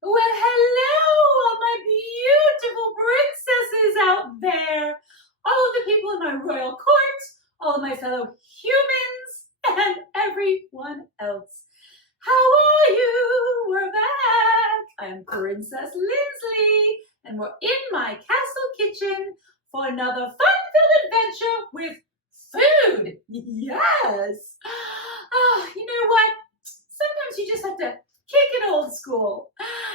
Well, hello, all my beautiful princesses out there. All of the people in my royal court, all of my fellow humans, and everyone else. How are you? We're back. I'm Princess Lindsley, and we're in my castle kitchen for another fun-filled adventure with food. Yes. You know what? Sometimes you just have to kick it old school.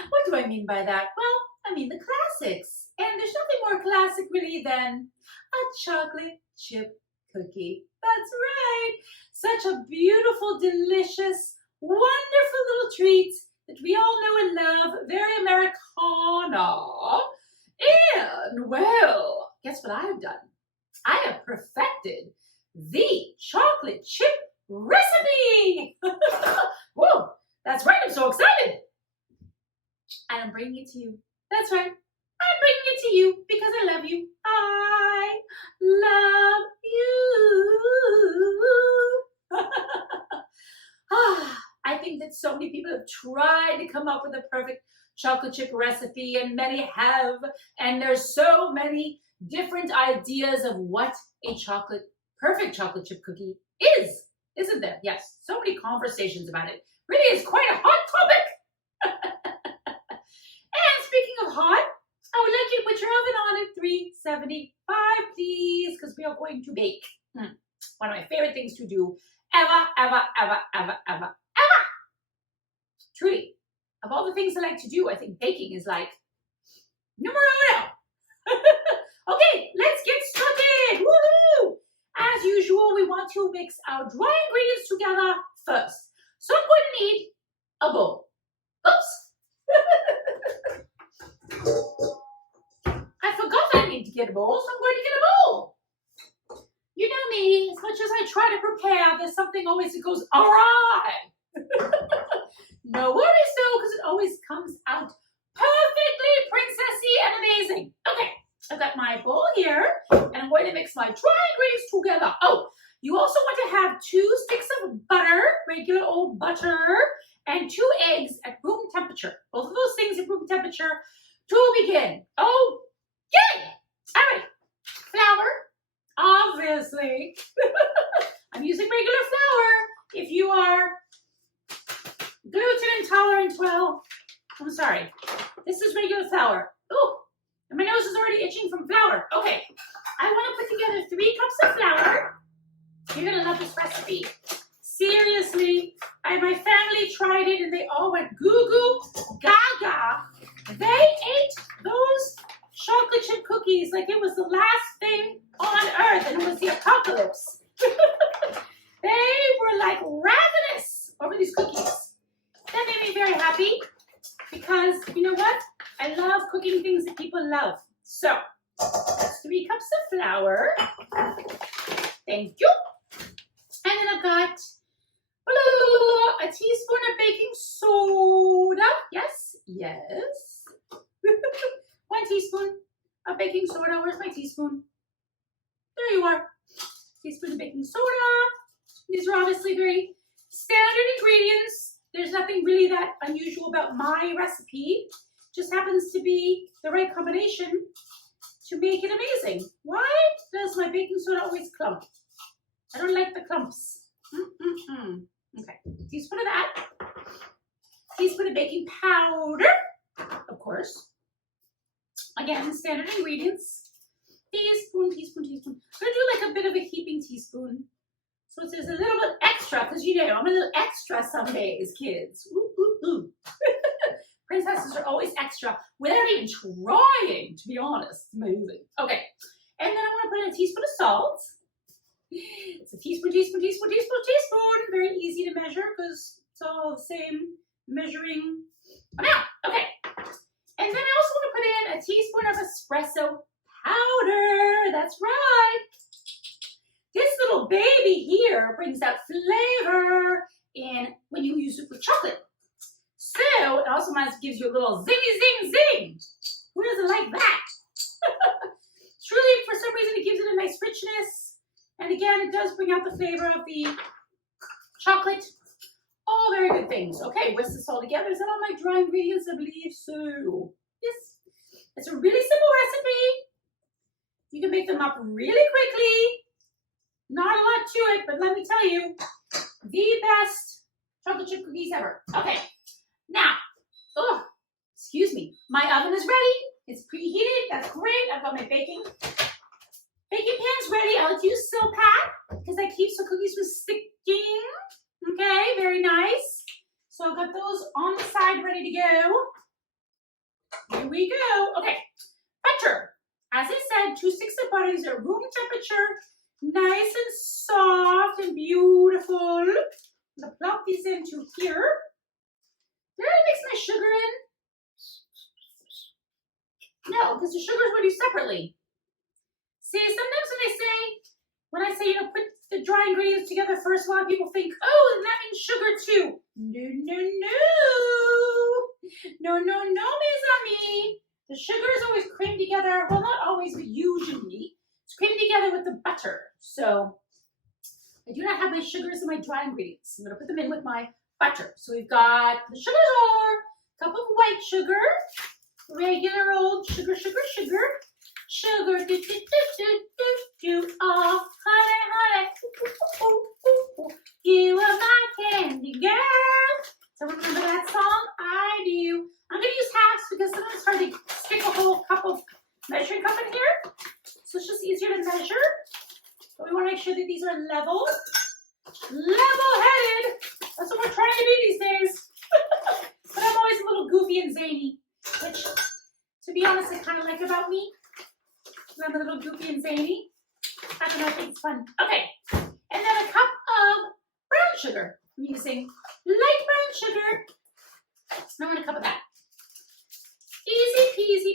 What do I mean by that? Well, I mean the classics. And there's nothing more classic really than a chocolate chip cookie. That's right. Such a beautiful, delicious, wonderful little treat that we all know and love. Very Americana. And, well, guess what I've done? I have perfected the chocolate chip recipe. Whoa, that's right, I'm so excited. And I'm bringing it to you. That's right, I'm bringing it to you because I love you. I love you. I think that so many people have tried to come up with a perfect chocolate chip recipe, and many have, and there's so many different ideas of what a perfect chocolate chip cookie is, isn't there? Yes, so many conversations about it. Really is quite a hot topic. And speaking of hot, I would like you to put your oven on at 375, please, because we are going to bake. One of my favorite things to do ever. Truly, of all the things I like to do, I think baking is like numero uno. Okay, let's get started. Woohoo! As usual, we want to mix our dry ingredients together first. So I'm going to need a bowl. Oops. I forgot I need to get a bowl, so I'm going to get a bowl. You know me, as much as I try to prepare, there's something always that goes awry. No worries though, because it always comes out perfectly princessy and amazing. Okay, I've got my bowl here, and I'm going to mix my dry ingredients together. Oh, you also want to have 2 sticks of butter, regular old butter, and 2 eggs at room temperature. Both of those things at room temperature to begin. Okay, all right. Flour, obviously. I'm using regular flour. If you are gluten intolerant, well, I'm sorry. This is regular flour. Oh, and my nose is already itching from flour. Okay, I want to put together 3 cups of flour. You're going to love this recipe. Seriously, my family tried it and they all went goo-goo gaga. They ate those chocolate chip cookies like it was the last thing on earth and it was the apocalypse. They were like ravenous over these cookies. That made me very happy because, you know what? I love cooking things that people love. So, that's 3 cups of flour. Thank you. And then I've got a teaspoon of baking soda. Yes. 1 teaspoon of baking soda. Where's my teaspoon? There you are. Teaspoon of baking soda. These are obviously very standard ingredients. There's nothing really that unusual about my recipe. Just happens to be the right combination to make it amazing. Why does my baking soda always clump? I don't like the clumps. Okay, teaspoon of that. Teaspoon of baking powder, of course. Again, standard ingredients. Teaspoon. I'm gonna do like a bit of a heaping teaspoon. So there's a little bit extra, because you know, I'm a little extra some days, kids. Ooh. Princesses are always extra without even trying, to be honest. Amazing. Okay, and then I want to put in a teaspoon of salt. It's a teaspoon. Very easy to measure because it's all the same measuring amount. Okay, and then I also want to put in a teaspoon of espresso powder. That's right. This little baby here brings out flavor in when you use it with chocolate. So it also gives you a little zingy zing. Who doesn't like that? Truly, for some reason, it gives it a nice richness. And again, it does bring out the flavor of the chocolate. All very good things. Okay, whisk this all together. Is that all my dry ingredients? I believe so. Yes. It's a really simple recipe. You can make them up really quickly. Not a lot to it, but let me tell you, the best chocolate chip cookies ever. Okay, now, excuse me. My oven is ready. It's preheated. That's great. I've got my baking pan's ready. I like to use Silpat because that keeps the cookies from sticking. Okay, very nice. So I've got those on the side ready to go. Here we go. Okay, butter. As I said, 2 sticks of butter. These are room temperature, nice and soft and beautiful. I'm going to plop these into here. Did I mix my sugar in? No, because the sugar is ready separately. See, sometimes when I say, put the dry ingredients together first, a lot of people think, oh, that means sugar too. No, Ms. Ami. The sugar is always creamed together. Well, not always, but usually. It's creamed together with the butter. So I do not have my sugars and my dry ingredients. I'm going to put them in with my butter. So we've got the sugar are a cup of white sugar, regular old sugar. Sugar, oh, honey, you are my candy girl. So remember that song? I do. I'm going to use halves because sometimes it's hard to stick a whole cup of measuring cup in here. So it's just easier to measure. But we want to make sure that these are level. Level-headed. That's what we're trying to be these days. But I'm always a little goofy and zany, which, to be honest, I kind of like about me. I'm a little goofy and zany. I don't know, I think it's fun. Okay, and then a cup of brown sugar. I'm using light brown sugar. I want a cup of that. Easy peasy,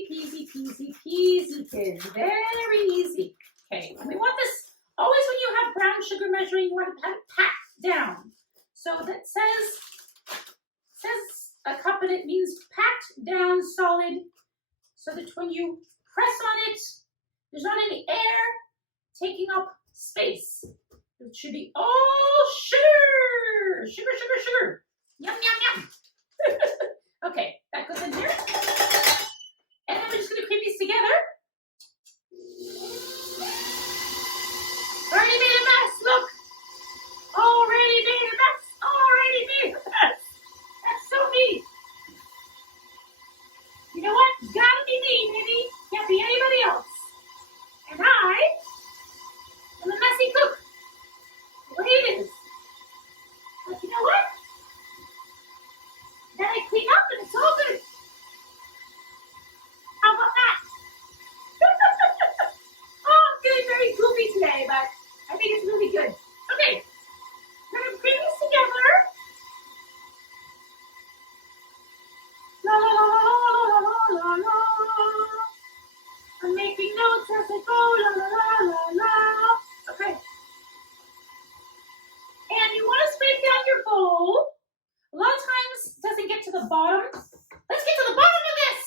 kids. Very easy. Okay, and we want this, always when you have brown sugar measuring, you want to have it packed down. So that says a cup and it means packed down solid so that when you press on it, there's not any air taking up space. It should be all sugar. Sugar. Yum. Okay, that goes in here. And then we're just going to cream these together. Already made a mess, look. Already made a mess. That's so me. You know what? Gotta be me, baby. Can't be anybody else. And I am a messy cook. The way it is. But you know what? Then I clean up and it's all good. How about that? Oh, I'm feeling very goofy today, but I think it's really good. Okay. We're going to cream this together. La. I'm making notes as I go, la. Okay. And you want to scrape down your bowl. A lot of times it doesn't get to the bottom. Let's get to the bottom of this.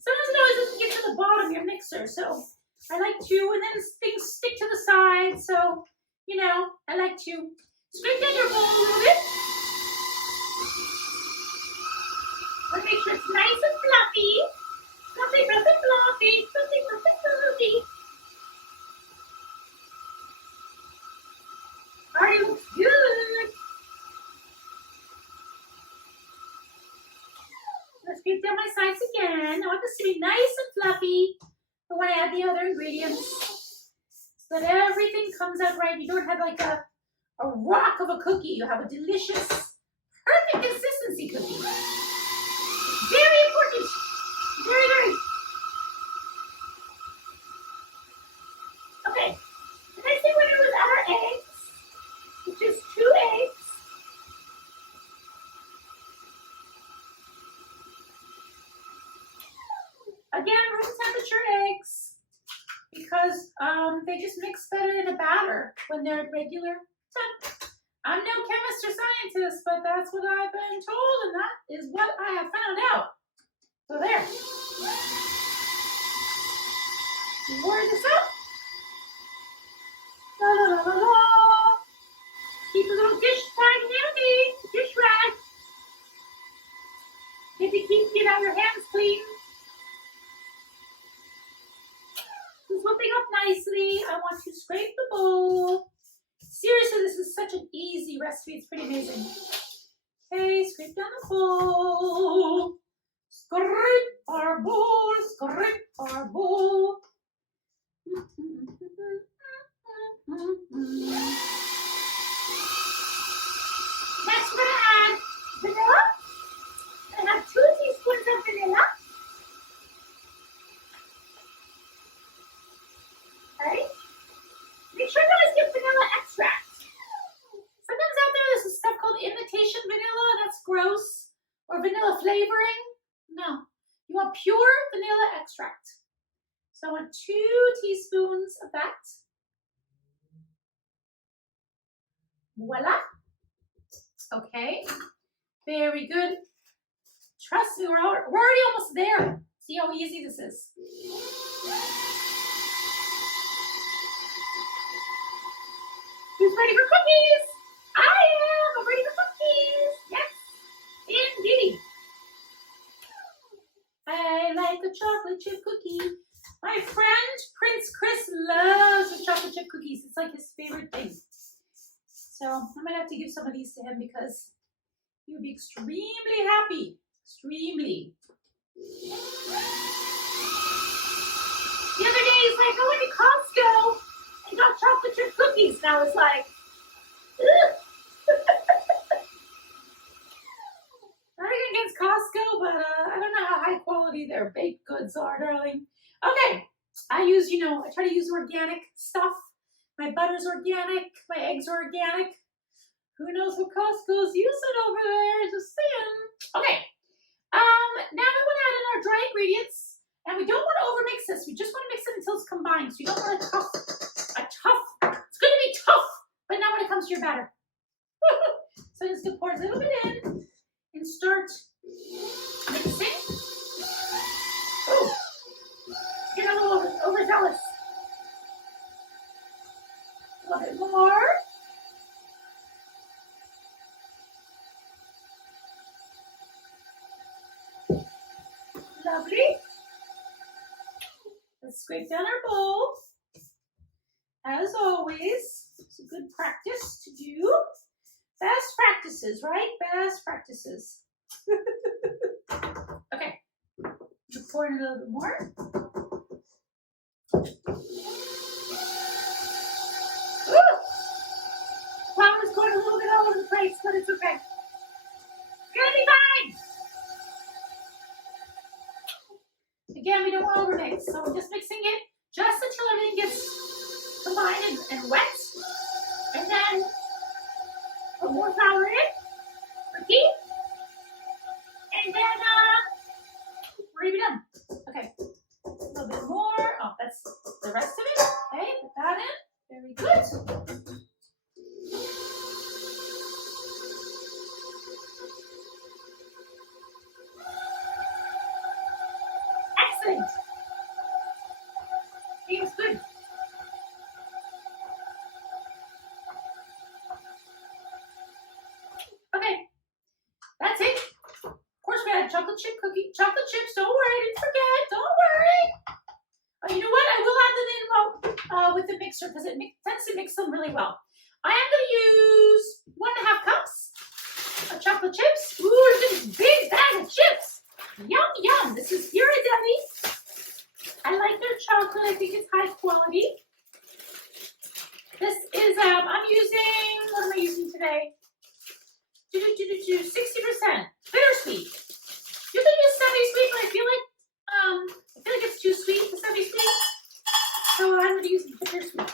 Sometimes it always doesn't get to the bottom of your mixer. So I like to, and then things stick to the side. So, I like to scrape down your bowl a little bit. Want to make sure it's nice and fluffy. Fluffy. Already looks good. Let's scrape down my sides again. I want this to be nice and fluffy. I want to add the other ingredients so that everything comes out right. You don't have like a rock of a cookie. You have a delicious, perfect consistency cookie. Very important. Very. Okay. The next thing we're going to do is add our eggs, which is 2 eggs. Again, room temperature eggs, because they just mix better in a batter when they're at regular temp. I'm no chemist or scientist, but that's what I've been told, and that is what I have found out. So there. Word this up. La. Keep a little dish bag handy. Get out your hands clean. It's whipping up nicely. I want to scrape the bowl. Seriously, this is such an easy recipe. It's pretty amazing. Okay, scrape down the bowl. Scrape our bowl. Scrape our bowl. Next, we're going to add vanilla. I have 2 teaspoons of vanilla. Okay. Make sure you always get vanilla extract. Sometimes out there there's stuff called imitation vanilla. That's gross. Or vanilla flavoring. No. You want pure vanilla extract. So I want 2 teaspoons of that. Voila. Okay. Very good. Trust me, we're already almost there. See how easy this is. Who's ready for cookies? I am. I'm ready for cookies. Yes, indeed. I like a chocolate chip cookie. My friend Prince Chris loves the chocolate chip cookies. It's like his favorite thing. So I'm gonna have to give some of these to him because he would be extremely happy. Extremely. The other day he's like, I went to Costco and got chocolate chip cookies. And I was like, ugh. Nothing against Costco, but I don't know how high quality their baked goods are, darling. Okay, I use, I try to use organic stuff. My butter's organic, my eggs are organic. Who knows what Costco's using over there? Just saying. Okay, now we want to add in our dry ingredients, and we don't want to overmix this. We just want to mix it until it's combined. So you don't want it's going to be tough, but not when it comes to your batter. So I'm just going to pour a little bit in and start mixing. Oh, get a little overzealous. A little bit more. Lovely. Let's scrape down our bowl. As always, it's a good practice to do. Best practices, right? Best practices. Okay. Pour in a little bit more. Ooh! Flour's going a little bit all over the place, but it's okay. It's gonna be fine. Again, we don't want to overmix, so we're just mixing it just until everything gets combined and wet. And then put more flour in, repeat, and then we're even done. Okay, a little bit more. Oh, that's the rest of it. Okay, put that in. Very good. Excellent. Seems good. Okay, that's it. Of course, we had chocolate chips. Don't worry, I didn't forget. Don't worry. You know what? I will add them in with the mixer because it tends to mix them really well. I am going to use 1.5 cups of chocolate chips. Ooh, this big bag of chips. Yum, yum. This is Ghirardelli. I like their chocolate. I think it's high quality. This is, I'm using, what am I using today? 60% bittersweet. You can use semi-sweet, but I feel like it's too sweet for semi-sweet. So I'm going to use bittersweet.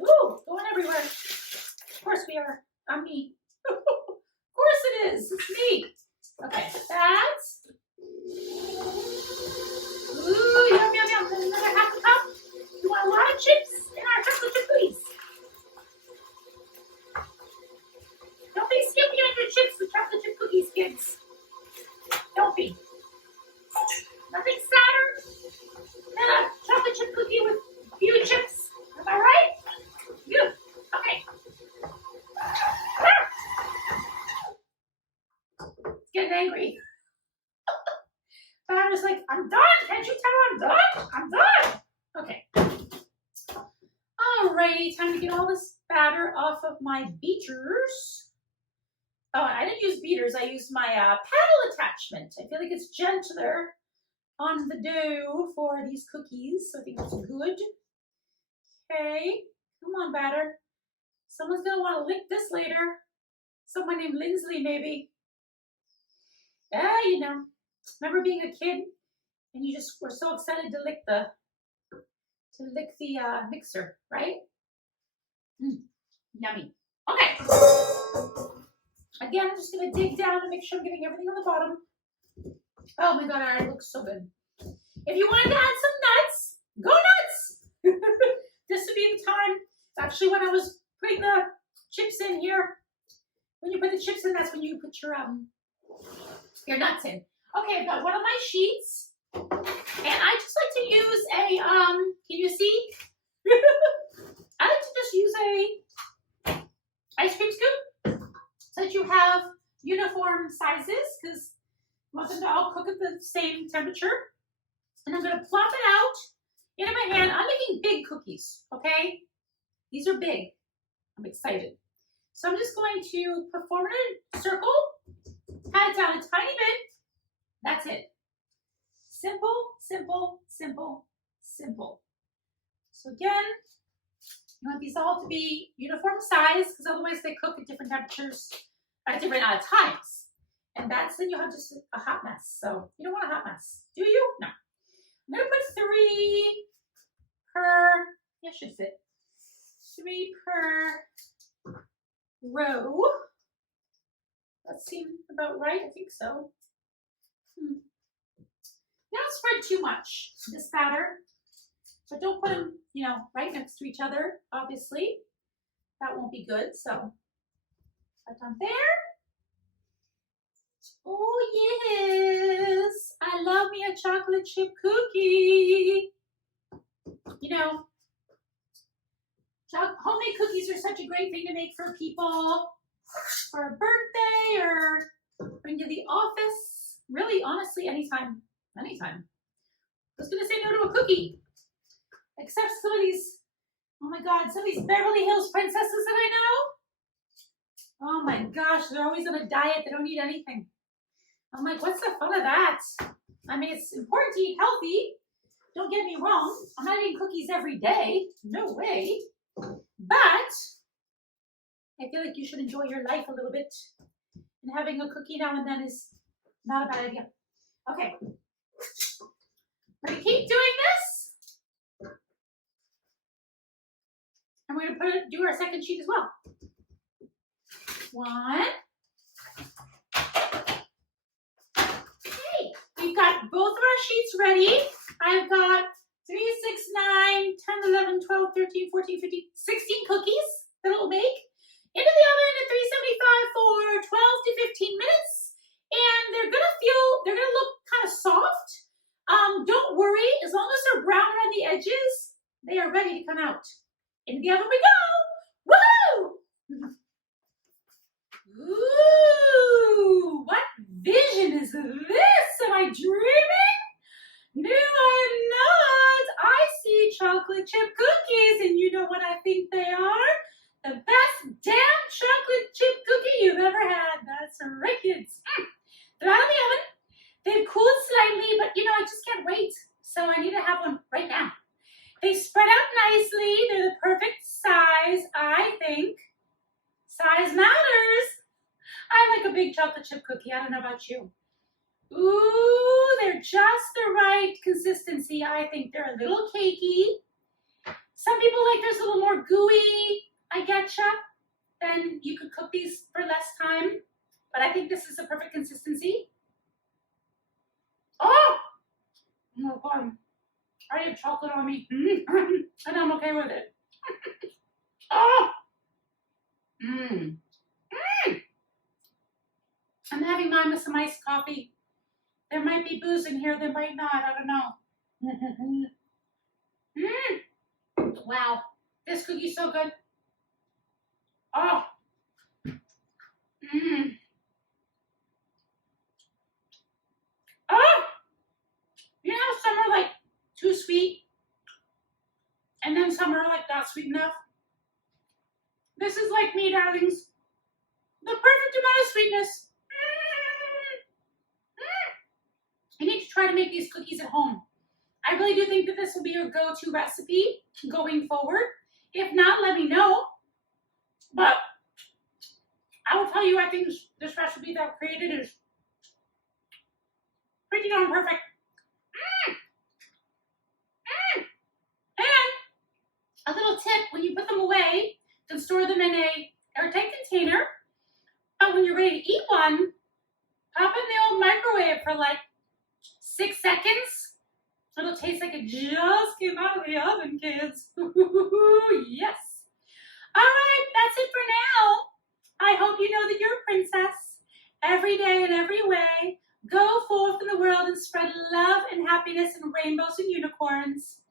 Ooh, going everywhere. Of course we are. I'm me. Of course it is. It's me. Okay, that's. Ooh, yum, yum, yum. Then another 1/2 cup. You want a lot of chips in our chocolate chip cookies. Don't be skimpy on your chips with chocolate chip cookies, kids. Don't be. Nothing sadder than a chocolate chip cookie with few chips. Am I right? You. Okay. It's getting angry. Batter's like, I'm done. Can't you tell I'm done? I'm done. Okay. Alrighty, time to get all this batter off of my beaters. Oh, I didn't use beaters. I used my paddle attachment. I feel like it's gentler on the dough for these cookies. So I think that's good. Okay, come on, batter. Someone's gonna want to lick this later. Someone named Lindsley, maybe. Yeah, you know. Remember being a kid and you just were so excited to lick the mixer, right? Yummy. Okay. Again, I'm just gonna dig down and make sure I'm getting everything on the bottom. Oh my god, it looks so good. If you wanted to add some nuts, go nuts! This would be the time. It's actually when I was putting the chips in here. When you put the chips in, that's when you put your nuts in. Okay, I've got one of my sheets. And I just like to use a, can you see? I like to just use a ice cream scoop so that you have uniform sizes, because you want them to all cook at the same temperature. And I'm gonna plop it out into my hand. I'm making big cookies, okay? These are big. I'm excited. So I'm just going to perform in a circle, pat it down a tiny bit. That's it. Simple, simple, simple, simple. So again, you want these all to be uniform size, because otherwise they cook at different temperatures at different times. And that's then you have just a hot mess. So you don't want a hot mess, do you? No. I'm gonna put 3 per, yeah, should fit. 3 per row. That seems about right, I think so. Don't spread too much, this batter, but don't put them, you know, right next to each other, obviously. That won't be good, so put them there. Oh yes, I love me a chocolate chip cookie. You know, homemade cookies are such a great thing to make for people for a birthday or bring to the office. Really, honestly, anytime. Anytime. I was gonna say no to a cookie. Except some of these, oh my god, some of these Beverly Hills princesses that I know. Oh my gosh, they're always on a diet. They don't eat anything. I'm like, what's the fun of that? I mean, it's important to eat healthy. Don't get me wrong. I'm not eating cookies every day. No way. But I feel like you should enjoy your life a little bit. And having a cookie now and then is not a bad idea. Okay. We're going to keep doing this. And we're going to do our second sheet as well. 1. Okay. We've got both of our sheets ready. I've got 3, 6, 9, 10, 11, 12, 13, 14, 15, 16 cookies that it'll make into the oven at 375 for 12 to 15 minutes. And they're going to look kind of soft. Don't worry, as long as they're brown around the edges, they are ready to come out. Into the oven we go! Woohoo! Ooh, what vision is this? Am I dreaming? No, I am not. I see chocolate chip cookies, and you know what I think they are? The best damn chocolate chip cookie you've ever had. That's right, kids. They're out of the oven. They've cooled slightly, but you know, I just can't wait. So I need to have one right now. They spread out nicely. They're the perfect size, I think. Size matters. I like a big chocolate chip cookie. I don't know about you. Ooh, they're just the right consistency. I think they're a little cakey. Some people like theirs a little more gooey. I getcha. Then you could cook these for less time. But I think this is the perfect consistency. Oh! Oh God. I have chocolate on me. And I'm okay with it. Oh! I'm having mine with some iced coffee. There might be booze in here, there might not, I don't know. Wow, this cookie's so good. Oh. Oh. sweet enough. This is like me, darlings. The perfect amount of sweetness. I need to try to make these cookies at home. I really do think that this will be your go-to recipe going forward. If not, let me know. But I will tell you, I think this recipe that I've created is pretty darn perfect. And a little tip, when you put them away, you can store them in a airtight container. But when you're ready to eat one, pop in the old microwave for like 6 seconds. It'll taste like it just came out of the oven, kids. Yes. All right, that's it for now. I hope you know that you're a princess. Every day in every way, go forth in the world and spread love and happiness and rainbows and unicorns.